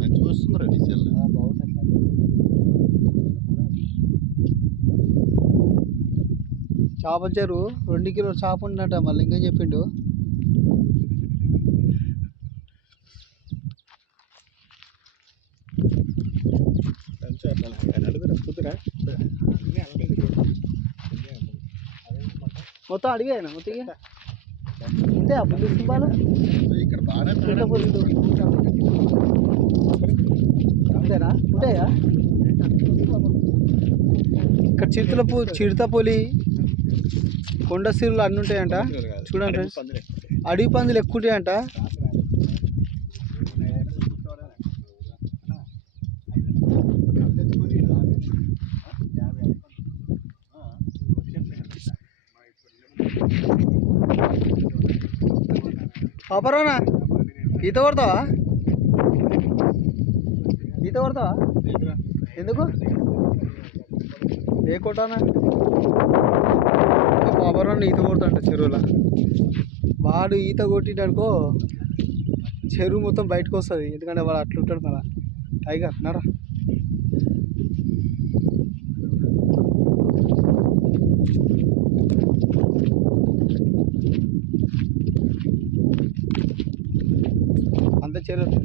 మంచిగా వస్తుందిరా డీజిల్. చేపల చెరువు 2 కిలోల చేప ఉన్నట. మళ్ళీ ఇంకా చెప్పిండు. మొత్తం అడిగాను మొత్తం ఉంటే అప్పుడు తీసుకుంటాను. ఇక్కడ బాగానే అంతేనా ఉంటాయా? ఇక్కడ చిరుతపులి, కొండ సిరులు అన్నీ ఉంటాయంట. చూడండి ఫ్రెండ్స్, అడవి పందులు ఎక్కువ ఉంటాయంట. పాపరానా ఈత కొడతావా? ఎందుకు ఏ కొట్టానా? పాపరాన్న ఈత కొడతాంట చెరువులో. వాడు ఈత కొట్టిడనుకో చెరువు మొత్తం బయటకు వస్తుంది. ఎందుకంటే వాడు అట్లుంటాడు. మన టైగర్ నరా. అంత చెరువు